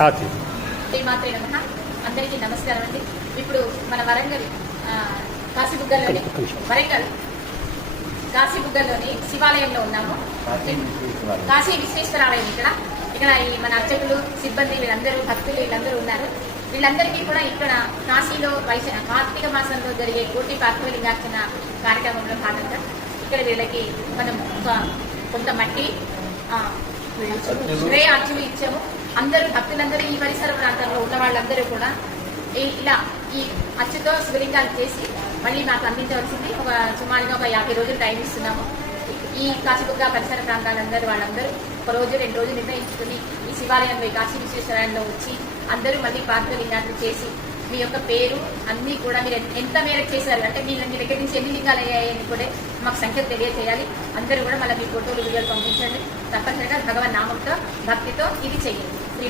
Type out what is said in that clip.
మాత్రే నమః. అందరికీ నమస్కారం అండి. ఇప్పుడు మన వరంగల్ కాశీబుగ్గల్లోని శివాలయంలో ఉన్నాము. కాశీ విశ్వేశ్వరాలయం. ఇక్కడ ఈ మన అర్చకులు, సిబ్బంది, వీళ్ళందరూ భక్తులు వీళ్ళందరూ ఉన్నారు. వీళ్ళందరికీ కూడా ఇక్కడ కాశీలో కార్తీక మాసంలో జరిగే కోటి పార్థివలింగార్చన కార్యక్రమంలో భాగంగా ఇక్కడ వీళ్ళకి మనం కొంత మట్టి స్ప్రే అర్చులు ఇచ్చాము. అందరూ భక్తులందరూ ఈ పరిసర ప్రాంతంలో ఉన్న వాళ్ళందరూ కూడా ఇలా ఈ అచ్చుతో శివలింగాలు చేసి మళ్ళీ మాకు అందించవలసింది సుమారుగా ఒక 50 రోజులు టైం ఇస్తున్నాము. ఈ కాశీబుగ్గ పరిసర ప్రాంతాలందరూ వాళ్ళందరూ ఒక రోజు 2 రోజులు నిర్ణయించుకుని ఈ శివాలయంలో కాశీ విశ్వేశ్వరాలయంలో వచ్చి అందరూ మళ్ళీ పార్థివలింగాలు చేసి మీ యొక్క పేరు అన్నీ కూడా మీరు ఎంత మేరకు చేశారు అంటే మీ దగ్గర నుంచి ఎన్ని లింగాలు అయ్యాయని కూడా మాకు సంఖ్య తెలియజేయాలి. అందరూ కూడా మళ్ళీ మీ ఫోటోలు వీడియోలు పంపించండి. తప్పనిసరిగా భగవన్ నామంతో భక్తితో ఇది చెయ్యండి.